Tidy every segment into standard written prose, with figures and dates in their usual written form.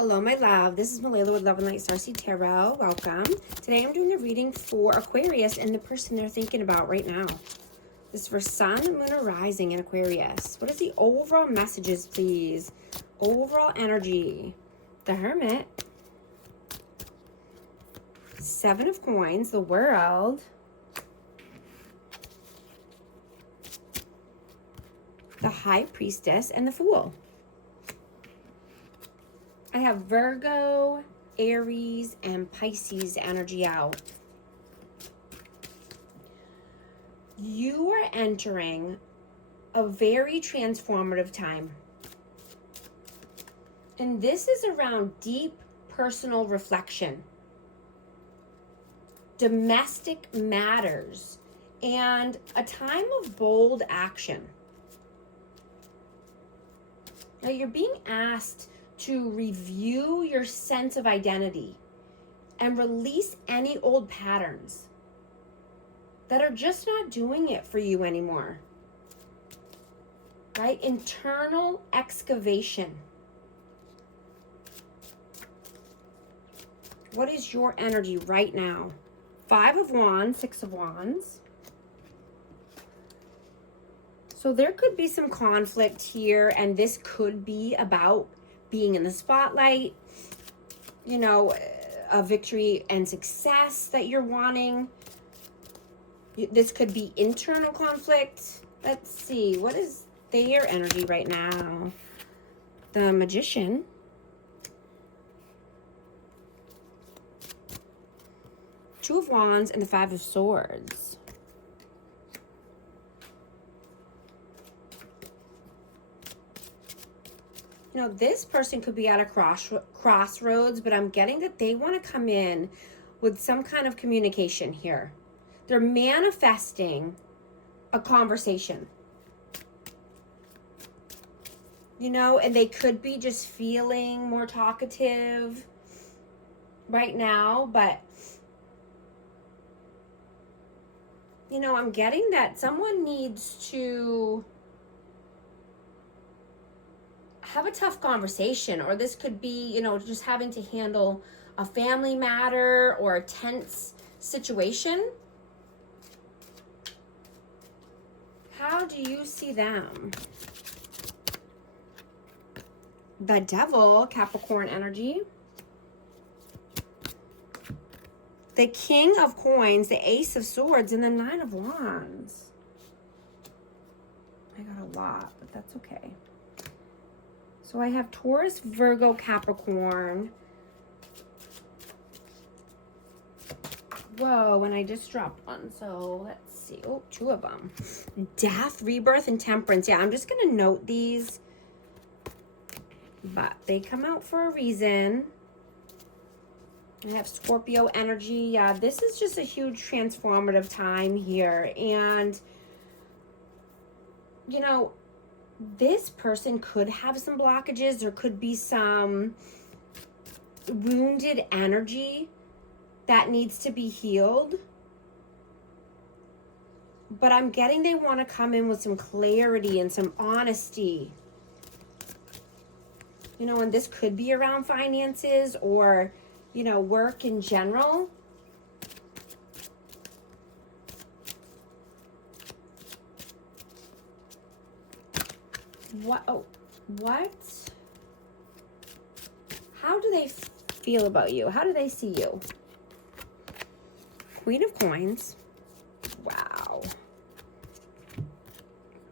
Hello, my love. This is Malayla with Love and Light Starseed Tarot. Welcome. Today I'm doing a reading for Aquarius and the person they're thinking about right now. This is for Sun, Moon, or Rising in Aquarius. What is the overall messages, please? Overall energy. The Hermit. Seven of Coins. The World. The High Priestess and the Fool. I have Virgo, Aries, and Pisces energy out. You are entering a very transformative time. And this is around deep personal reflection, domestic matters, and a time of bold action. Now you're being asked to review your sense of identity and release any old patterns that are just not doing it for you anymore. Right? Internal excavation. What is your energy right now? Five of Wands, Six of Wands. So there could be some conflict here, and this could be about being in the spotlight, you know, a victory and success that you're wanting. This could be internal conflict. Let's see, what is their energy right now? The Magician. Two of Wands and the Five of Swords. You know, this person could be at a crossroads, but I'm getting that they want to come in with some kind of communication here. They're manifesting a conversation. You know, and they could be just feeling more talkative right now, but, you know, I'm getting that someone needs to have a tough conversation, or this could be, you know, just having to handle a family matter or a tense situation. How do you see them? The Devil, Capricorn energy. The King of Coins, the Ace of Swords, and the Nine of Wands. I got a lot, but that's okay. So I have Taurus, Virgo, Capricorn. Whoa, and I just dropped one. So let's see. Oh, two of them. Death, Rebirth, and Temperance. Yeah, I'm just going to note these. But they come out for a reason. I have Scorpio energy. Yeah, this is just a huge transformative time here. And, you know, this person could have some blockages. There could be some wounded energy that needs to be healed. But I'm getting they want to come in with some clarity and some honesty. You know, and this could be around finances or, you know, work in general. What? Oh, what? How do they feel about you? How do they see you? Queen of Coins. Wow.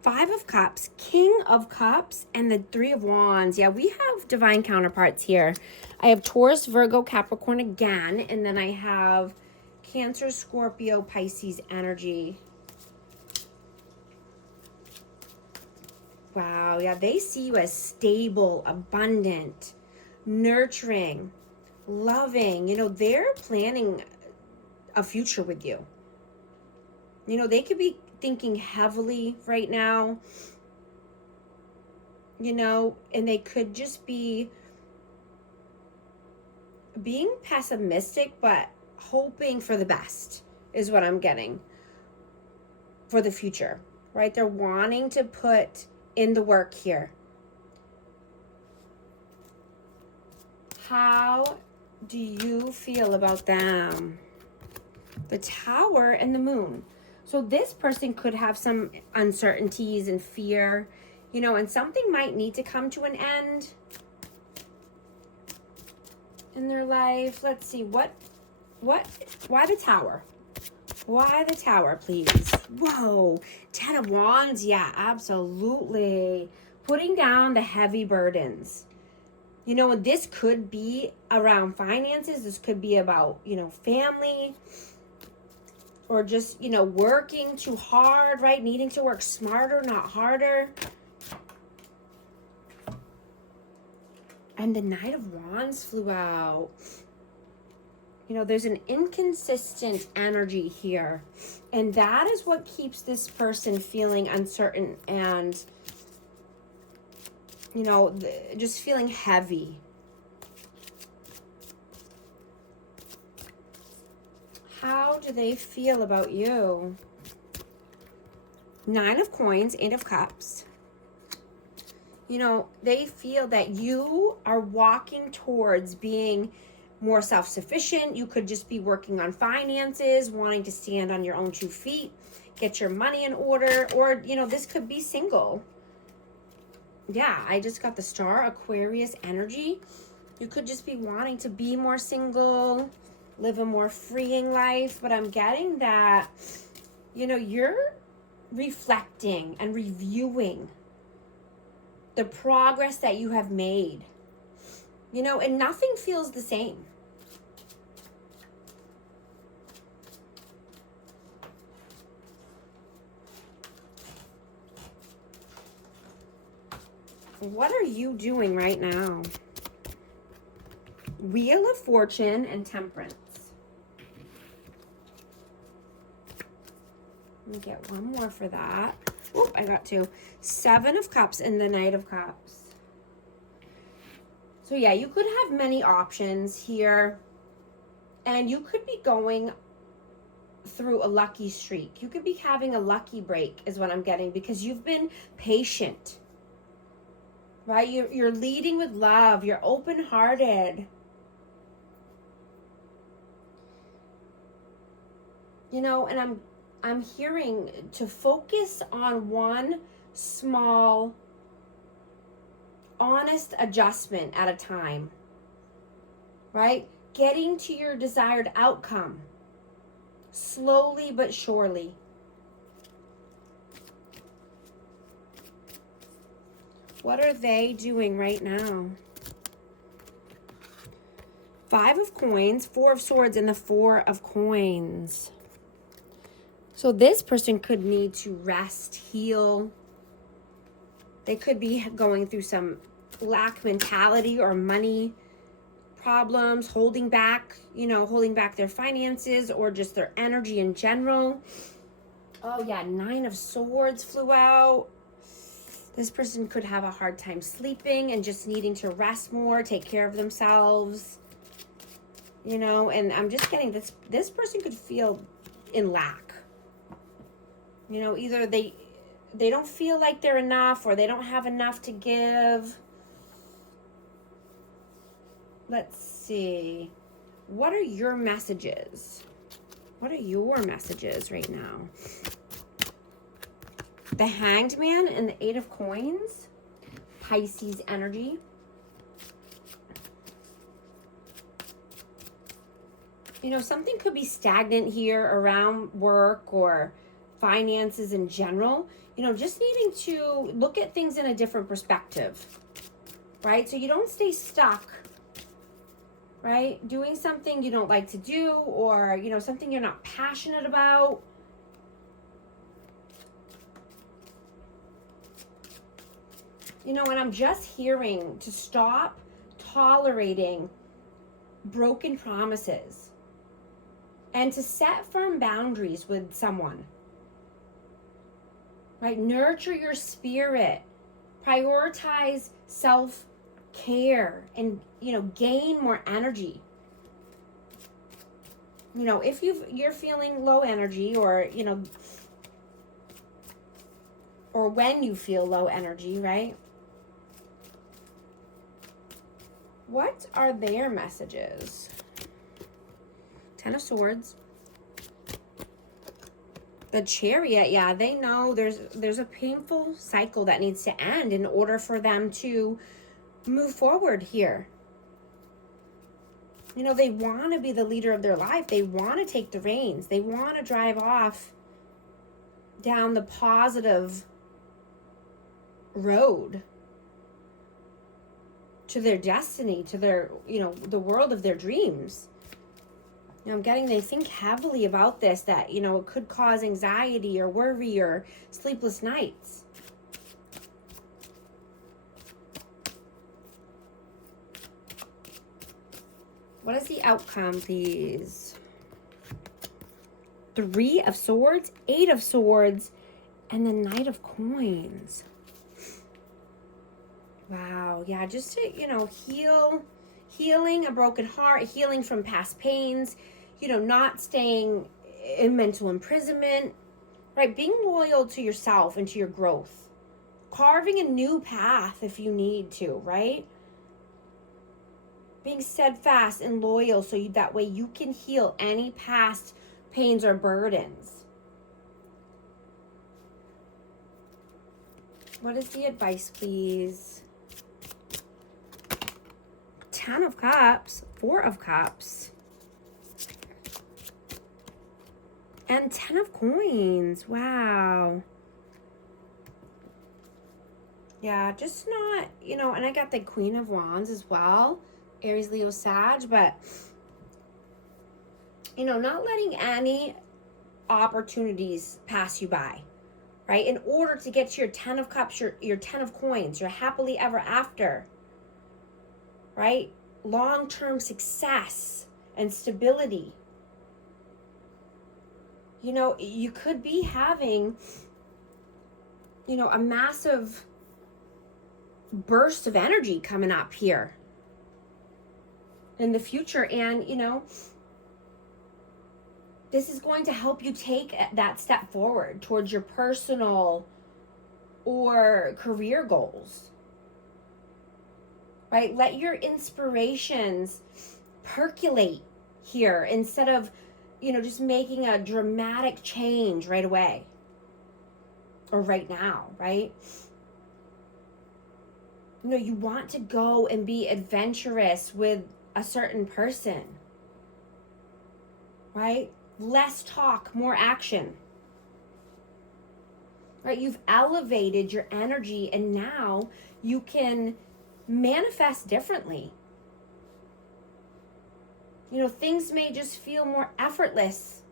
Five of Cups, King of Cups, and the Three of Wands. Yeah, we have divine counterparts here. I have Taurus, Virgo, Capricorn again, and then I have Cancer, Scorpio, Pisces energy. Wow, yeah, they see you as stable, abundant, nurturing, loving. You know, they're planning a future with you. You know, they could be thinking heavily right now, you know, and they could just be being pessimistic, but hoping for the best is what I'm getting for the future, right? They're wanting to put in the work here. How do you feel about them? The Tower and the Moon. So this person could have some uncertainties and fear, you know, and something might need to come to an end in their life. Let's see, why the Tower? Why the Tower, please? Whoa, 10 of Wands, yeah, absolutely. Putting down the heavy burdens. You know, this could be around finances. This could be about, you know, family, or just, you know, working too hard, right? Needing to work smarter, not harder. And the Knight of Wands flew out. You know, there's an inconsistent energy here. And that is what keeps this person feeling uncertain and, you know, just feeling heavy. How do they feel about you? 9 of Coins, 8 of Cups. You know, they feel that you are walking towards being more self-sufficient. You could just be working on finances, wanting to stand on your own 2 feet, get your money in order, or, you know, this could be single. Yeah, I just got the Star, Aquarius energy. You could just be wanting to be more single, live a more freeing life, but I'm getting that, you know, you're reflecting and reviewing the progress that you have made, you know, and nothing feels the same. What are you doing right now? Wheel of Fortune and Temperance. Let me get one more for that. Oh, I got 2. 7 of Cups and the Knight of Cups. So yeah, you could have many options here. And you could be going through a lucky streak. You could be having a lucky break is what I'm getting, because you've been patient. Right? You're leading with love. You're open-hearted. You know, and I'm hearing to focus on one small, honest adjustment at a time, right? Getting to your desired outcome, slowly but surely. What are they doing right now? 5 of Coins, 4 of Swords, and the 4 of Coins. So this person could need to rest, heal. They could be going through some lack mentality or money problems, holding back, you know, holding back their finances or just their energy in general. Oh yeah, 9 of Swords flew out. This person could have a hard time sleeping and just needing to rest more, take care of themselves. You know, and I'm just getting this person could feel in lack. You know, either they don't feel like they're enough, or they don't have enough to give. Let's see. What are your messages? What are your messages right now? The Hanged Man and the 8 of Coins. Pisces energy. You know, something could be stagnant here around work or finances in general. You know, just needing to look at things in a different perspective, right? So you don't stay stuck, right? Doing something you don't like to do, or, you know, something you're not passionate about. You know, and I'm just hearing to stop tolerating broken promises and to set firm boundaries with someone. Right? Nurture your spirit. Prioritize self-care and, you know, gain more energy. You know, if you're feeling low energy, or, you know, or when you feel low energy, right? What are their messages? Ten of Swords. The Chariot, yeah, they know there's a painful cycle that needs to end in order for them to move forward here. You know, they want to be the leader of their life. They want to take the reins. They want to drive off down the positive road to their destiny, to their, you know, the world of their dreams. You know, I'm getting they think heavily about this, that, you know, it could cause anxiety or worry or sleepless nights. What is the outcome, please? Three of Swords, Eight of Swords, and the Knight of Coins. Wow, yeah, just to, you know, healing a broken heart, healing from past pains, you know, not staying in mental imprisonment, right? Being loyal to yourself and to your growth. Carving a new path if you need to, right? Being steadfast and loyal so that way you can heal any past pains or burdens. What is the advice, please? Ten of Cups, Four of Cups, and Ten of Coins. Wow. Yeah, just not, you know, and I got the Queen of Wands as well. Aries, Leo, Sag, but, you know, not letting any opportunities pass you by, right? In order to get to your Ten of Cups, your Ten of Coins, your happily ever after, right? Long-term success and stability. You know, you could be having, you know, a massive burst of energy coming up here in the future. And, you know, this is going to help you take that step forward towards your personal or career goals. Right? Let your inspirations percolate here instead of, you know, just making a dramatic change right away or right now, right? You know, you want to go and be adventurous with a certain person, right? Less talk, more action. Right? You've elevated your energy and now you can manifest differently. You know, things may just feel more effortless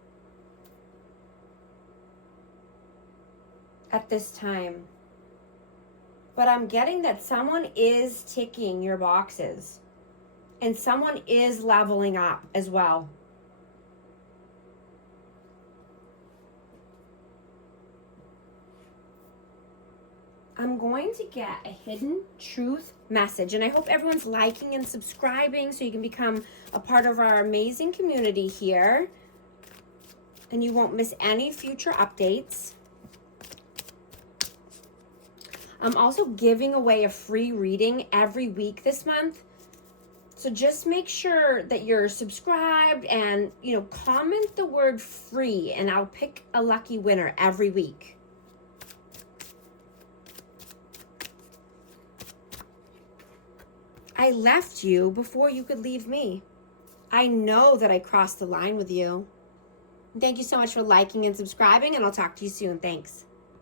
at this time. But I'm getting that someone is ticking your boxes and someone is leveling up as well. I'm going to get a hidden truth message, and I hope everyone's liking and subscribing so you can become a part of our amazing community here and you won't miss any future updates. I'm also giving away a free reading every week this month. So just make sure that you're subscribed and, you know, comment the word free and I'll pick a lucky winner every week. I left you before you could leave me. I know that I crossed the line with you. Thank you so much for liking and subscribing, and I'll talk to you soon. Thanks.